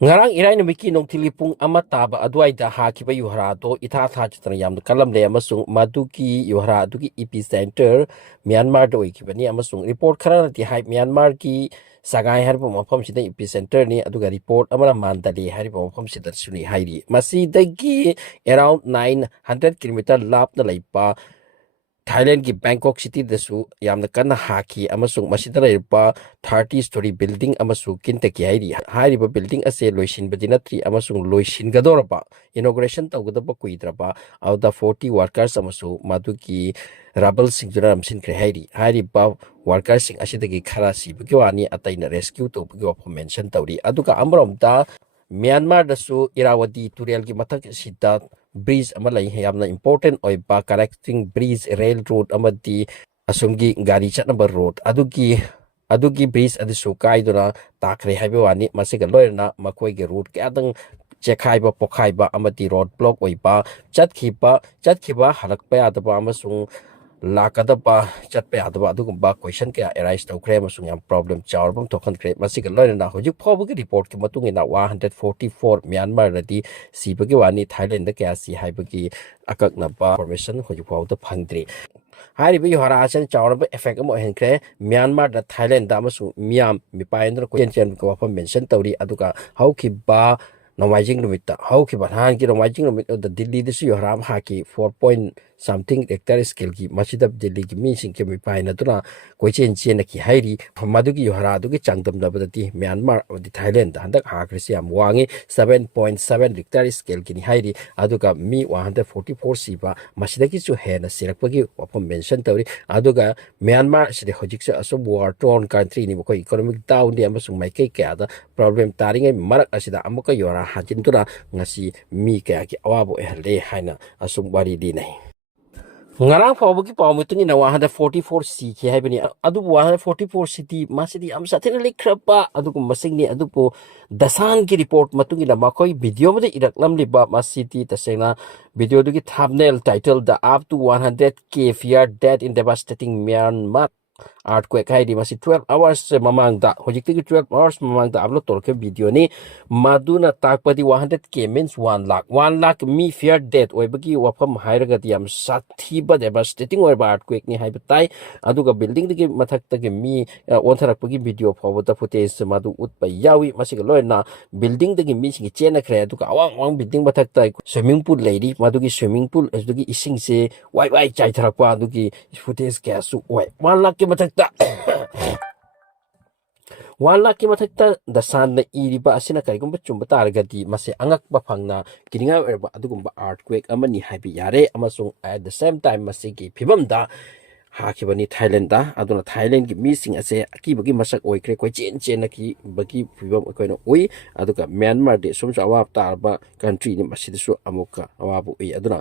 Ngarang irai na miki nong tilipung amataba adwai da hakiba yuhara do itha tha chitana yam kalam le amasung maduki yuhara duki epicenter Myanmar do ikibani amasung report khara ti hai Myanmar ki sagai harbo mafam sida epicenter ni aduga report amara mandali harbo mafam sida suni hairi masi dagi around 900 kilometer lap na laipa Thailand ki Bangkok city dasu yamna kana haki amasung masida laipa 30-story building amasu kintaki hairi hairiba building ase loisin badinatri amasung loisin gadoraba inauguration tawgadaba kuidraba auda 40 workers amasu maduki rabal singjura ramsin kre hairi hairiba workers sing asidagi kharasi bugwani ataina rescue to bugwa mention tawri aduka amromda Myanmar dasu Irrawaddy Turial ki mathak sida bridge amalai yamna important oiba connecting bridge railroad amadi asumgi gari chatnaba road adugi bridge adisu kaiduna takre haibawani masiga loirna makoi ge road kadang chekhaiba pokhaiba amadi road block oiba chatkiba halakpa adaba amasung lakadaba chatpe adaba adugumba question kaya arise tawkre amasung yam problem chawrbam tokhan kre masiga loirna hojik phobugi report ki matungina 144 Myanmar radi sibagi wani Thailand da kaya si haibagi akaknaba information hojik phawda phangdri haribi hora asen chawraba effect amo henkre Myanmar da Thailand da amasung miam mipaindra ko chen ko mention tawri aduga haukiba Nomajing Lumita, how Kibahan, Nomajing Lumit, the Delhi, the Sea Ram Haki, 4 point something hectare scale, Machida Delhi, missing Kemi Pinatuna, Quichin Chenaki Hairi, from Maduki Yoharaduki Changdam Dabati, Myanmar or the Thailand, and the Hakrisiam Wangi, 7.7 hectare scale, Kini Hairi, Aduga Mi 144 Siba, Machidaki to Henna, sirakpagi, upon mention Tori, Aduga, Myanmar, Shihojiksa, as a war torn country, Nimoko economic down the Amazon Maike Kada, problem taring a Marak Asida Amoka Yora. Hajintura ngasi mi kaya ki awabo le haina asum bari di nai ngarang fawbuki pawmutungi na 144 c ki haibani adu 144 city masidi am sathena likrapa adu masingni adu po dasan ki report matungi na makoi video made iraklam liba masiti tasena video duki thumbnail title the up to 100k fear dead in devastating Myanmar earthquake haidi masi 12 hours mamangda hojikti 12 hours mamangda upload torke video ni maduna takpadi 100k means 1 lakh mi fear death oibagi wafam hairaga yam sathi ba devastating oiba earthquake ni haibatai aduga building digi mathakta ge mi ontharakpagi video phawata footage madu utpa yawi masiga loina building digi mi singi chena khre aduga awang building mathakta swimming pool leiri madugi swimming pool adugi ising se wai chai tharakpa adugi footage kya su oi 1 lakh mathakta 1 lakh mathakta dasan na iriba asina kaigumba chumba taragadi mase angakba phangna kininga erba adugumba earthquake amani haibi yare amasung at the same time masigi phibamda hakibani Thailand da aduna Thailand gi missing ase akibagi masak oikre koi chen ki bagi phibam koina oi aduga Myanmar de sumsa awap tarba country ni masidisu amuka awabu oi aduna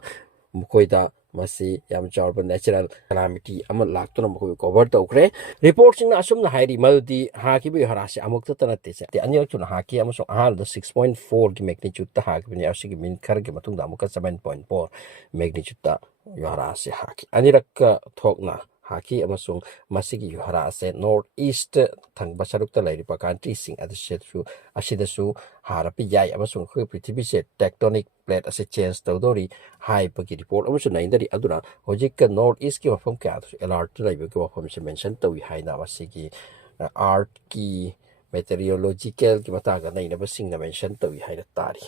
mukoida masi yam chawba natural calamity ama laktuna mukoi cover tawkre reporting asumna hairi maldi hakibi harasi amukta tanate se te anyak tuna haki amaso ahal da 6.4 ki magnitude ta hakibini asigi min khar ki matungda amuka 7.4 magnitude ta yoharasi haki anirak thokna haki amasung masigi yoharase north east thangba sarukta lairipa country sing asidasu harapi yai amasung khoi prithvi se tectonic plate ase change tawdori hai pagi report amasung naindari aduna hojik ka north east ki wafam kya alert laiba ki wafam se mention tawi haina masigi art ki meteorological ki mataga naina basing na mention tawi haina tari